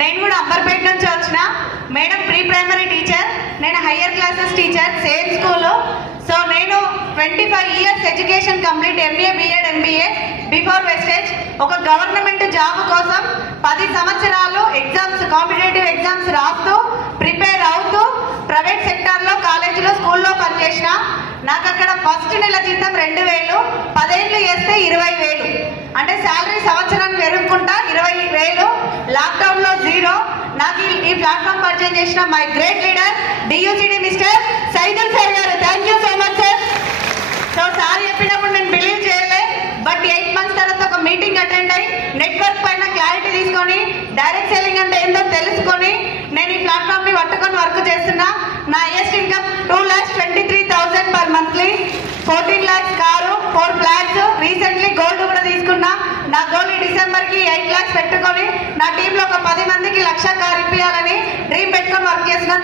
నేను కూడా అంబర్పేట నుంచి వచ్చిన. మేడం ప్రీ ప్రైమరీ టీచర్, నేను higher classes teacher same school. So నేను 25 years education complete, MA BEd MBA before wastage. ఒక గవర్నమెంట్ జాబ్ కోసం 10 సంవత్సరాలు ఎగ్జామ్స్, కాంపిటేటివ్ ఎగ్జామ్స్ రాస్తూ ప్రిపేర్ అవుతూ ప్రైవేట్ సెక్టార్లో కాలేజీలో స్కూల్లో పనిచేసిన. నాకు అక్కడ ఫస్ట్ నెల జీతం 2000, 10 ఏళ్ళు చేస్తే 20,000. అంటే శాలరీ సంవత్సరానికి పెరుగుకుంటా 20,000. లాక్డౌన్లో 0. నాకు ఈ ప్లాట్ఫామ్ పరిచయం చేసిన మై గ్రేట్ లీడర్ డియూసిడి మిస్టర్ సైదుల్ సార్ గారు. Thank you so much sir. So sir చెప్పినప్పుడు నేను బిలీవ్ చేయలే, బట్ 8 months తర్వాత ఒక మీటింగ్ అటెండ్ అయ్యి నెట్వర్క్ పైన క్లారిటీ తీసుకొని డైరెక్ట్ సెల్లింగ్ అంటే ఏంటో తెలుసుకొని నేను ఈ ప్లాట్ఫామ్ని పట్టుకొని వర్క్ చేస్తున్నా. నా highest income 2,23,000 per monthly, 14 lakhs car, 4 flats. Recently gold కూడా తీసుకున్నా. నా గోల్ ఈ డిసెంబర్కి 8 lakhs పెట్టుకొని నా టీంలో ఒక 10 మందికి 1,00,000 కారు ఇప్పించాలని డ్రీమ్ పెట్టుకొని వర్క్ చేస్తున్నా.